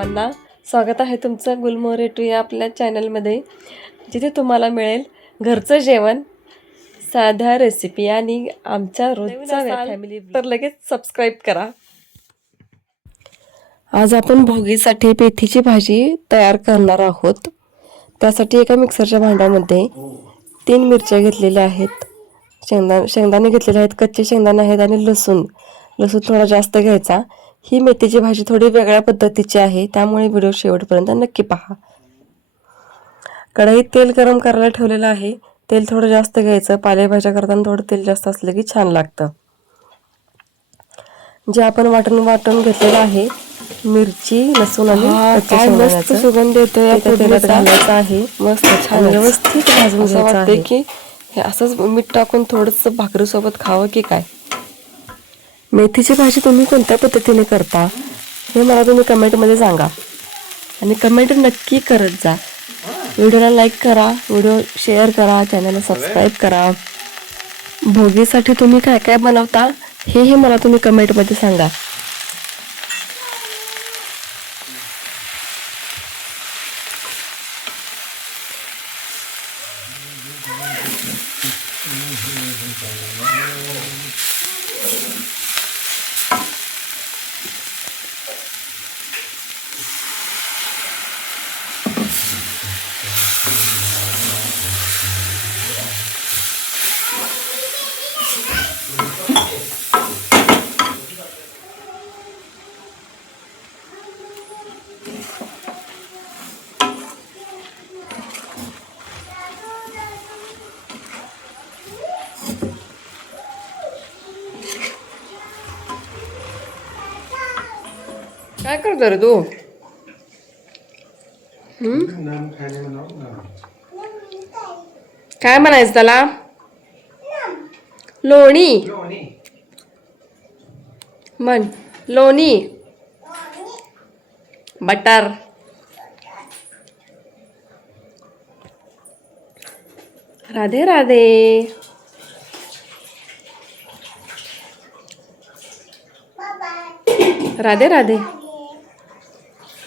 सर्वांना स्वागत आहे तुमचं गुलमोहर टू या आपल्या चॅनलमध्ये जिथे तुम्हाला मिळेल घरचं जेवण साध्या रेसिपी आणि आमच्या रोजचा फॅमिली तर लगेच सबस्क्राईब करा. आज आपण भोगीसाठी पेथीची भाजी तयार करणार आहोत. त्यासाठी एका मिक्सरच्या भांड्यामध्ये तीन मिरच्या घेतलेल्या आहेत. शेंगदा शेंगदाणे घेतलेले आहेत कच्चे शेंगदाणे आहेत आणि लसूण. लसूण थोडा जास्त घ्यायचा. ही मेथीची भाजी थोडी वेगळ्या पद्धतीची आहे. त्यामुळे व्हिडिओ शेवटपर्यंत नक्की पहा. कढईत तेल गरम करायला ठेवलेलं आहे. तेल थोडं जास्त घ्यायचं. पालेभाज्या करताना थोडं तेल जास्त असलं की छान लागतं. जे आपण वाटण वाटण घेतलेलं आहे मिरची लसूण आणि सुगंध येतो या तेलात घालायचं आहे. मस्त छान व्यवस्थित भाजून घ्यायचं आहे. की असंच मीठ टाकून थोडंसं भाकरीसोबत खावं की काय? मेथीची भाजी तुम्ही कोणत्या पद्धतीने करता हे मला तुम्ही कमेंटमध्ये सांगा. आणि कमेंट नक्की करत जा. व्हिडिओला लाईक करा व्हिडिओ शेअर करा चॅनलला सबस्क्राईब करा. भोगीसाठी तुम्ही काय काय बनवता हेही मला तुम्ही कमेंटमध्ये सांगा. काय करतो रे तू? काय म्हणायचं त्याला? लोणी. म्हण. लोणी. बटर. राधे राधे. राधे राधे.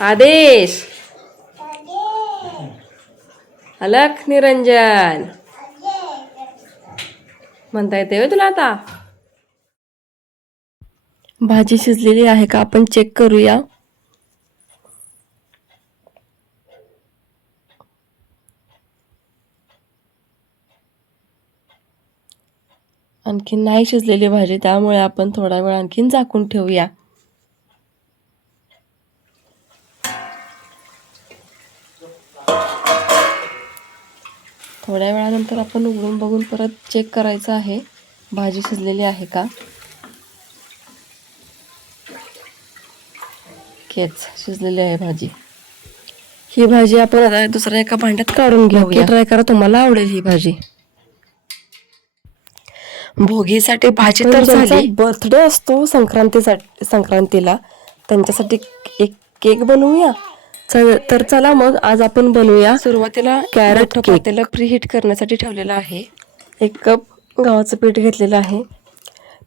आदेश. अलख निरंजन. म्हणता येते होय तुला आता? भाजी शिजलेली आहे का? आपण चेक करूया. आणखीन नाही शिजलेली भाजी त्यामुळे आपण थोडा वेळ आणखीन झाकून ठेवूया. थोड्या वेळानंतर आपण उघडून बघून परत चेक करायचं आहे. भाजी शिजलेली आहे का? केच शिजलेली आहे भाजी. ही भाजी आपण आता दुसऱ्या एका भांड्यात काढून घेऊया. ट्राय करा. तुम्हाला आवडेल ही भाजी. भोगीसाठी भाजी तर झाली. बर्थडे असतो संक्रांतीसाठी संक्रांतीला. त्यांच्यासाठी एक केक बनवूया. तर चला मग आज आपण बनवूया सुरुवातीला कॅरेट त्याला प्री हीट करण्यासाठी ठेवलेला आहे. एक कप गव्हाचं पीठ घेतलेलं आहे.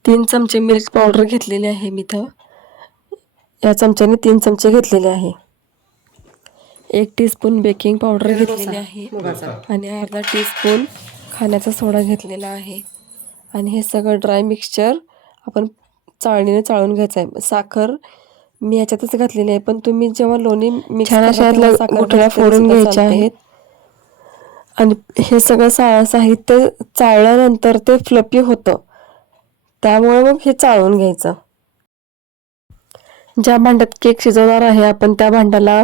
तीन चमचे मिल्क पावडर घेतलेली आहे मी इथं. या चमच्याने तीन चमचे घेतलेले आहे. एक टीस्पून बेकिंग पावडर घेतलेली आहे. आणि अर्धा टीस्पून खाण्याचा सोडा घेतलेला आहे. आणि हे सगळं ड्राय मिक्सचर आपण चाळणीने चाळून घ्यायचं आहे. साखर मी ह्याच्यातच घातलेली आहे. पण तुम्ही जेव्हा लोणी मिक्स गुठळ्या फोडून घ्यायच्या आहेत. आणि हे सगळं सा साहित्य चाळल्यानंतर ते फ्लपी होतं. त्यामुळे मग हे चाळून घ्यायचं. ज्या भांड्यात केक शिजवणार आहे आपण त्या भांड्याला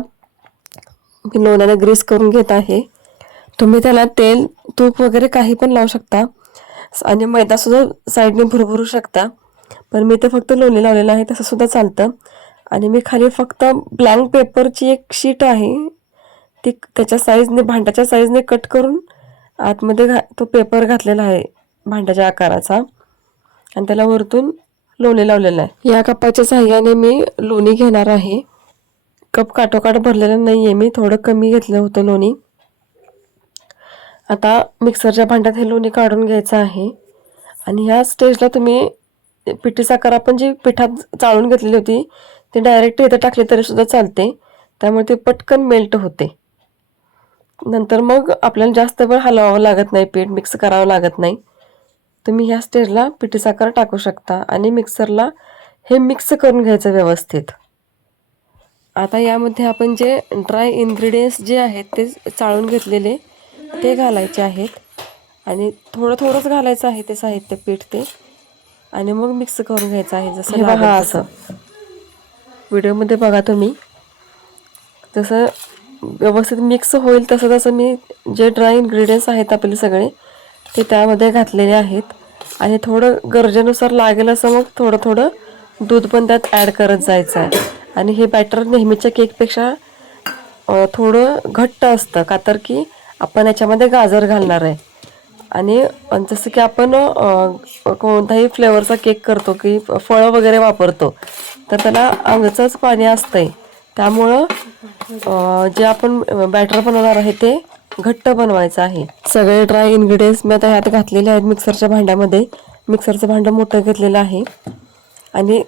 मी लोण्याने ग्रीस करून घेत आहे. तुम्ही त्याला तेल तूप वगैरे काही पण लावू शकता. आणि मैदा सुद्धा साईडने भरभरू शकता. पण मी ते फक्त लोणी लावलेलं आहे तसं सुद्धा चालतं. आणि मी खाली फक्त ब्लँक पेपरची एक शीट आहे. ती त्याच्या साईजने भांड्याच्या साईजने कट करून आतमध्ये घा तो पेपर घातलेला आहे भांड्याच्या आकाराचा. आणि त्याला वरतून लोणी लावलेलं आहे. या कपाच्या साह्याने मी लोणी घेणार आहे. कप काटोकाट भरलेलं नाही आहे मी थोडं कमी घेतलं होतं लोणी. आता मिक्सरच्या भांड्यात हे लोणी काढून घ्यायचं आहे. आणि ह्या स्टेजला तुम्ही पिठी साखर आपण जी पिठात चाळून घेतलेली होती ती डायरेक्ट इथं टाकली तरी सुद्धा चालते. त्यामुळे ते पटकन मेल्ट होते. नंतर मग आपल्याला जास्त वेळ हलवावं लागत नाही पीठ मिक्स करावं लागत नाही. तुम्ही ह्या स्टेजला पिठी साखर टाकू शकता आणि मिक्सरला हे मिक्स करून घ्यायचं व्यवस्थित. आता यामध्ये आपण जे ड्राय इन्ग्रेडियंट्स जे आहेत ते चाळून घेतलेले ते घालायचे आहेत. आणि थोडं थोडंच घालायचं आहे ते साहित्य पीठ ते. आणि मग मिक्स करून घ्यायचं आहे जसं असं. व्हिडिओमध्ये बघा तुम्ही. जसं व्यवस्थित मिक्स होईल तसं तसं मी जे ड्राय इन्ग्रेडियंट्स आहेत आपले सगळे ते त्यामध्ये घातलेले आहेत. आणि थोडं गरजेनुसार लागेल असं मग थोडं थोडं दूध पण त्यात ॲड करत जायचं आहे आणि हे बॅटर नेहमीच्या केकपेक्षा थोडं घट्ट असतं. का तर की आपण याच्यामध्ये गाजर घालणार आहे. आणि जसं की आपण कोणताही फ्लेवरचा केक करतो की फळं वगैरे वापरतो तर त्याला अंगचंच पाणी असतंय. त्यामुळं जे आपण बॅटर बनवणार आहे ते घट्ट बनवायचं आहे. सगळे ड्राय इन्ग्रेडियंट्स मी आता ह्यात घातलेले आहेत मिक्सरच्या भांड्यामध्ये. मिक्सरचं भांडं मोठं घेतलेलं आहे. आणि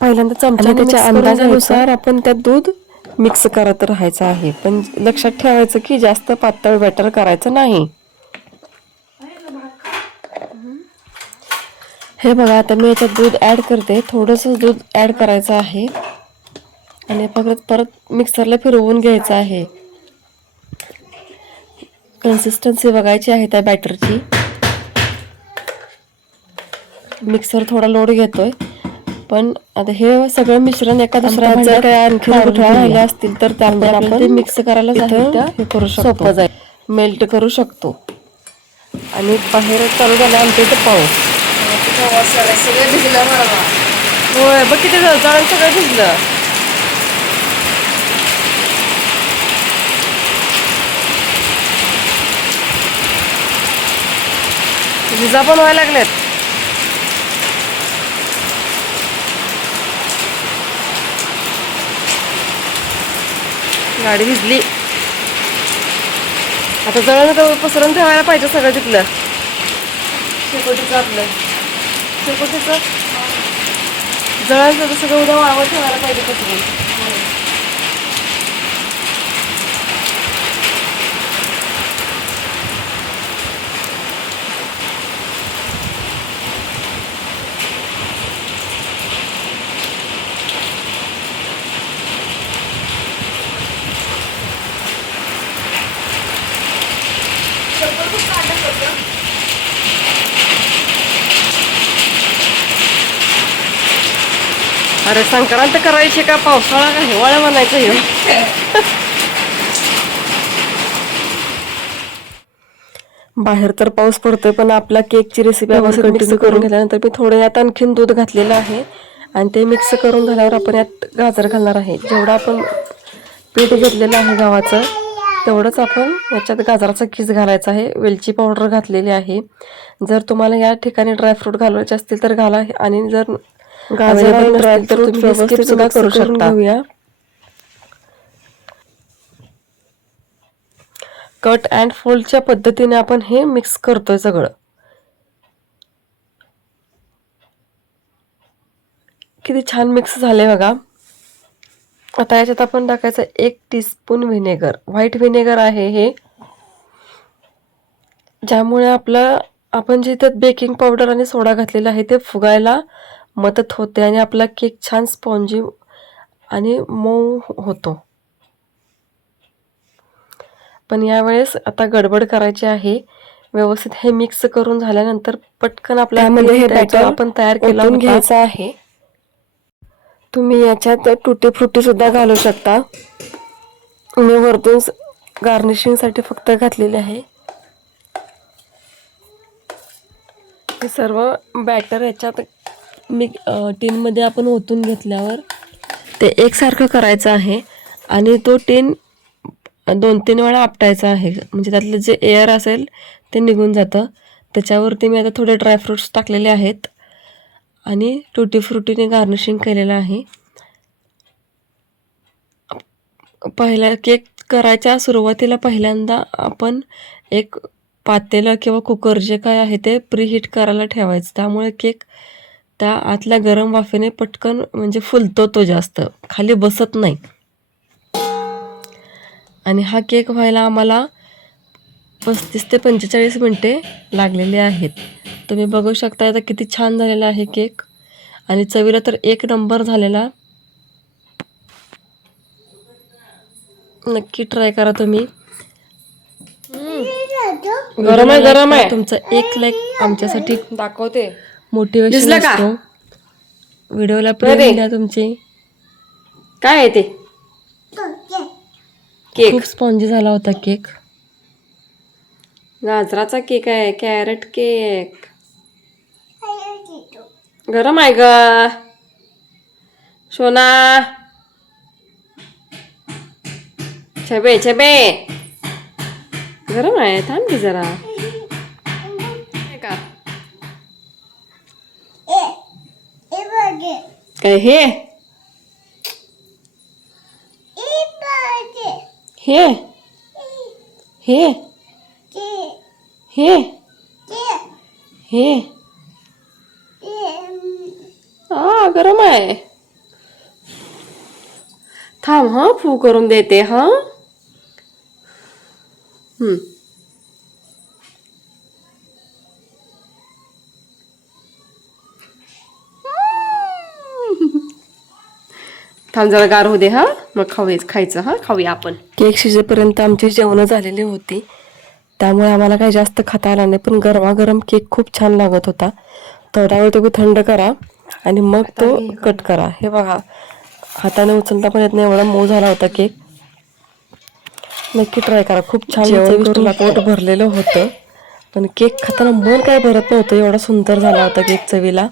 पहिल्यांदा चमचा त्याच्या अंदाजानुसार आपण त्यात दूध मिक्स करत राहायचं आहे. पण लक्षात ठेवायचं की जास्त पातळ बॅटर करायचं नाही. हे बघा आता मी याच्यात दूध ॲड करते. थोडंसं दूध ॲड करायचं आहे. आणि परत परत मिक्सरला फिरवून घ्यायचं आहे. कन्सिस्टन्सी बघायची आहे त्या बॅटरची मिक्सर थोडा लोड घेतोय. पण आता हे सगळं मिश्रण एका दुसऱ्या काय आणखी असतील तर त्यामध्ये आपण मिक्स करायला हे करू शकतो. मेल्ट करू शकतो. आणि बाहेर चालू झाला आमच्या इथे पाऊस. सगळं भिजलं मला होय बघ किती झालं जळण सगळं भिजलं. विजा पण व्हायला लागल्यात गाडी भिजली. आता जवळ जवळ पसरून ठेवायला पाहिजे सगळं तिथलं. शेकोटीचं आपलं. शेकोटीचं जळायचं तर सगळं उद्या वाळवत ठेवायला पाहिजे पसरून अरे संक्रांत करायची का? पावसाळा का? हिवाळा म्हणायचं हे. बाहेर तर पाऊस पडतोय पण आपला केकची रेसिपी आपण मिक्स करून घेतल्यानंतर मी थोडं यात आणखीन दूध घातलेलं आहे. आणि ते मिक्स करून झाल्यावर आपण यात गाजर घालणार आहे. जेवढं आपण पीठ घेतलेलं आहे गव्हाचं तेवढंच आपण याच्यात गाजराचा किस घालायचा आहे. वेलची पावडर घातलेली आहे. जर तुम्हाला या ठिकाणी ड्रायफ्रूट घालायचे असतील तर घाला. आणि जर गाजर ड्रायफ्रूट व्यवस्थित सुद्धा करू शकता. कट अँड फोल्डच्या पद्धतीने आपण हे मिक्स करतोय सगळं. किती छान मिक्स झाले बघा. आता याच्यात आपण टाकायचं एक टीस्पून व्हिनेगर. व्हाईट व्हिनेगर आहे हे. ज्यामुळे आपलं आपण जे त्यात बेकिंग पावडर आणि सोडा घातलेला आहे ते फुगायला मदत होते आणि आपला केक छान स्पॉन्जी आणि मऊ होतो. पण यावेळेस आता गडबड करायची आहे. व्यवस्थित हे मिक्स करून झाल्यानंतर पटकन आपल्यामध्ये हे बॅटर आपण तयार केलं घ्यायचं आहे. तुम्ही याच्यात तुटी फ्रुटी सुद्धा घालू शकता. मी वरतून गार्निशिंगसाठी फक्त घातलेले आहे. हे सर्व बॅटर याच्यात मी टीनमध्ये आपण ओतून घेतल्यावर ते एकसारखं करायचं आहे आणि तो टीन दोन तीन वेळा आपटायचा आहे. म्हणजे त्यातलं जे एअर असेल ते निघून जातं. त्याच्यावरती मी आता थोडे ड्रायफ्रुट्स टाकलेले आहेत आणि टुटी फ्रुटीने गार्निशिंग केलेलं आहे. पहिल्या केक करायच्या सुरुवातीला पहिल्यांदा आपण एक पातेलं किंवा कुकर जे काय आहे ते प्रीहीट करायला ठेवायचं. त्यामुळे केक त्या आतल्या गरम वाफेने पटकन म्हणजे फुलतो तो जास्त. खाली बसत नाही. आणि हा केक व्हायला आम्हाला पस्तीस ते पंचेचाळीस मिनटे लागलेले आहेत. तुम्ही बघू शकता आता किती छान झालेला आहे केक. आणि चवीला तर एक नंबर झालेला. नक्की ट्राय करा तुम्ही. गरम आहे गरम आहे. तुमचा एक लाईक आमच्यासाठी दाखवते. मोटिवेशन दिसलं का? असतो. व्हिडिओला प्रेम द्या तुमची. काय आहे ते? केक. खूप स्पॉन्जी झाला होता केक. गाजराचा केक आहे कॅरेट केक. गरम आहे ग. सोना. छबे छबे. गरम आहे थांब की जरा. काय हे हे हे हे हे आ गरम आहे थांब हा फू करून देते हा हम्म थांब जरा गार होऊ दे हा. मग खाऊया खायचं हा. खाऊया आपण. केक शिजेपर्यंत आमची जेवणं झालेली होती. त्यामुळे आम्हाला काही जास्त खाता आला नाही पण गरमागरम केक खूप छान लागत होता. थोडा वेळ तुम्ही थंड करा आणि मग तो कट करा. हे बघा. हाताने उचलता पण येत नाही एवढा मऊ झाला होता केक. नक्की ट्राय करा. खूप छान पोट भरलेलं होतं. पण केक खाताना मन काय भरत नव्हतं. एवढा सुंदर झाला होता केक चवीला.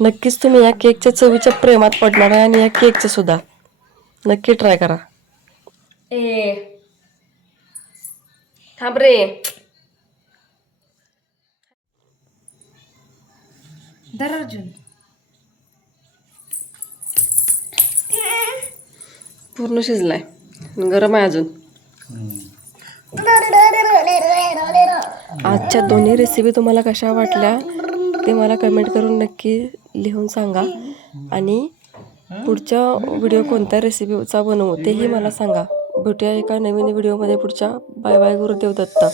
नक्कीच तुम्ही या केकच्या चवीच्या प्रेमात पडणार आहे आणि या केकच्या सुद्धा. नक्की ट्राय करा. ए. थांब रे. धर अर्जुन. पूर्ण शिजलाय. गरम आहे अजून. आजच्या दोन्ही रेसिपी तुम्हाला कशा वाटल्या? ते मला कमेंट करून नक्की लिहून सांगा. आणि पुढच्या व्हिडिओ कोणत्या रेसिपीचा बनवू तेही मला सांगा. भेटूया एका नवीन व्हिडिओमध्ये पुढच्या बाय बाय गुरुदेव दत्ता.